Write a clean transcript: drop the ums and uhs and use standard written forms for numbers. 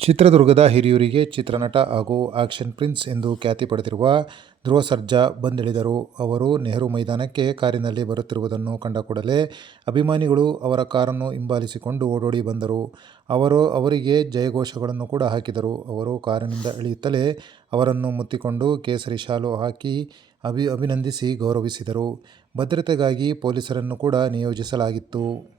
ಚಿತ್ರದುರ್ಗದ ಹಿರಿಯೂರಿಗೆ ಚಿತ್ರನಟ ಹಾಗೂ ಆಕ್ಷನ್ ಪ್ರಿನ್ಸ್ ಎಂದು ಖ್ಯಾತಿ ಪಡೆದಿರುವ ಧ್ರುವ ಸರ್ಜಾ ಬಂದಿಳಿದರು. ಅವರು ನೆಹರು ಮೈದಾನಕ್ಕೆ ಕಾರಿನಲ್ಲಿ ಬರುತ್ತಿರುವುದನ್ನು ಕಂಡ ಕೂಡಲೇ ಅಭಿಮಾನಿಗಳು ಅವರ ಕಾರನ್ನು ಹಿಂಬಾಲಿಸಿಕೊಂಡು ಓಡೋಡಿ ಬಂದರು. ಅವರಿಗೆ ಜಯಘೋಷಗಳನ್ನು ಕೂಡ ಹಾಕಿದರು. ಅವರು ಕಾರಿನಿಂದ ಇಳಿಯುತ್ತಲೇ ಅವರನ್ನು ಮುತ್ತಿಕೊಂಡು ಕೇಸರಿ ಶಾಲು ಹಾಕಿ ಅಭಿನಂದಿಸಿ ಗೌರವಿಸಿದರು. ಭದ್ರತೆಗಾಗಿ ಪೊಲೀಸರನ್ನು ಕೂಡ ನಿಯೋಜಿಸಲಾಗಿತ್ತು.